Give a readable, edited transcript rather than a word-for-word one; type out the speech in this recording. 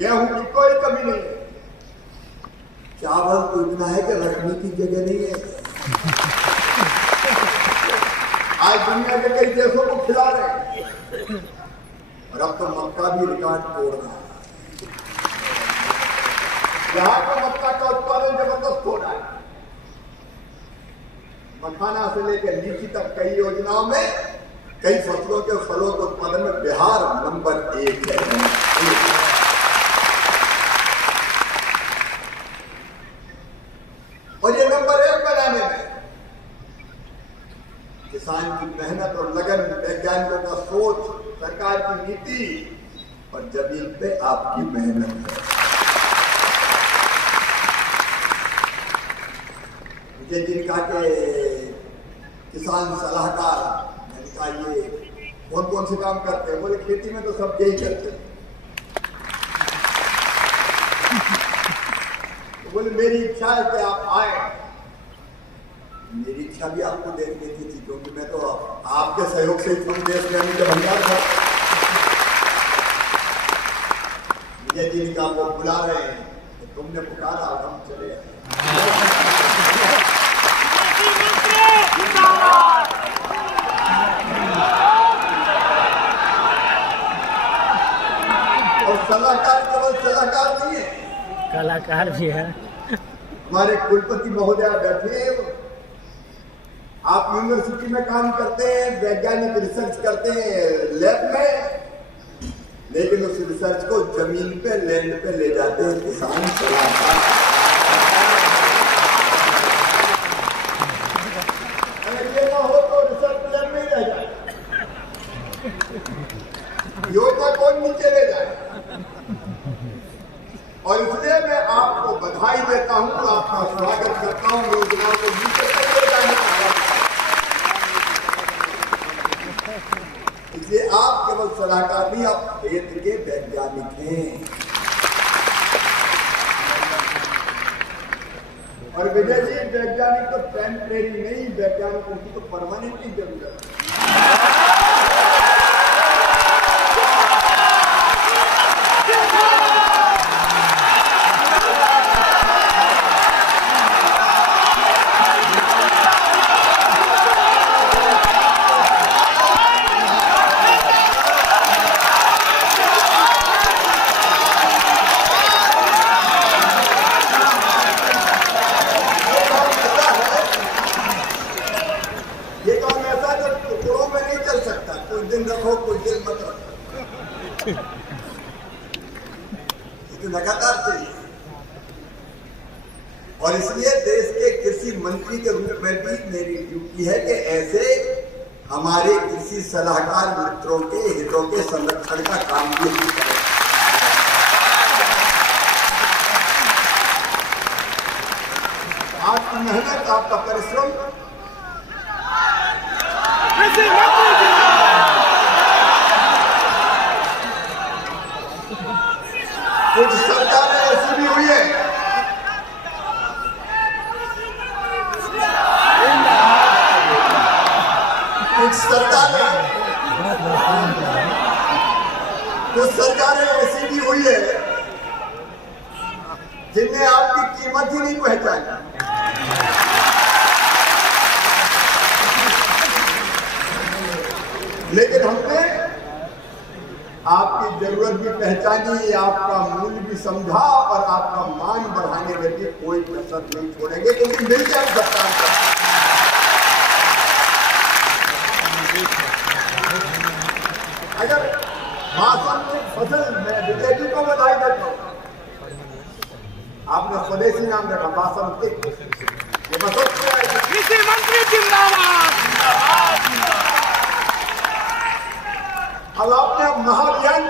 गेहूं की कोई कमी नहीं है। चावल तो इतना है कि रखने की जगह नहीं है। आज दुनिया के कई देशों को खिला रहे हैं और अब तो मक्का भी रिकॉर्ड तोड़ रहा है। यहाँ तो मक्का का उत्पादन जबरदस्त हो रहा है। मखाना से लेकर लीची तक कई योजनाओं में कई फसलों के फलों के उत्पादन में बिहार नंबर 1 है। और ये नंबर 1 बनाने में किसान की मेहनत और लगन, वैज्ञानिकों का सोच, सरकार की नीति और जमीन पे आपकी मेहनत है। मुझे जिनका के किसान सलाहकार, मैंने कहा ये कौन कौन से काम करते हैं? बोले खेती में तो सब यही करते हैं। तो बोले मेरी इच्छा है कि आप आए। मेरी इच्छा भी आपको देखने की थी, क्योंकि मैं तो आपके सहयोग से हम देश में के भंडार था। विजय जी का वो बुला रहे हैं तो तुमने पुकारा और हम चले आए। और सलाहकार केवल सलाहकार नहीं है, कलाकार भी है। हमारे कुलपति महोदय बैठे हैं। आप यूनिवर्सिटी में काम करते हैं, वैज्ञानिक रिसर्च करते हैं लैब में, लेकिन उस रिसर्च को जमीन पे, लैंड पे ले जाते हैं किसान सलाहकार। अगर ये ना हो तो रिसर्च लैब में ही रह जाए, योजना कौन नीचे ले जाए। और इसलिए मैं आपको बधाई देता हूं, आपका स्वागत करता हूं। योजनाओं को नीचे तक ले जाने का, इसलिए आप केवल सलाहकार नहीं, आप क्षेत्र के वैज्ञानिक हैं। और विजय जी, वैज्ञानिक तो टेम्परेरी नहीं, वैज्ञानिकों की तो परमानेंट की जरूरत है। रखो, कुछ देर मत रखो, लगातार चाहिए। और इसलिए देश के कृषि मंत्री के रूप में भी मेरी ड्यूटी है कि ऐसे हमारे कृषि सलाहकार मित्रों के हितों के संरक्षण का काम भी करें। आपकी मेहनत, आपका परिश्रम कुछ सरकारें ऐसी भी हुई है, कुछ सरकारें ऐसी भी हुई है जिनने आपकी कीमत ही नहीं पहचानी। लेकिन हमने आपकी जरूरत भी पहचानी, आपका मूल्य भी समझा और आपका मान बढ़ाने में भी कोई कसर नहीं छोड़ेंगे, क्योंकि मिलकर हम सरकार करते। अगर भाषण में फसल, मैं विजय जी को बधाई देता हूँ, आपने स्वदेशी नाम रखा भाषण के, ये बसंत कृषि मंत्री जिंदाबाद। अब आपने महाभियान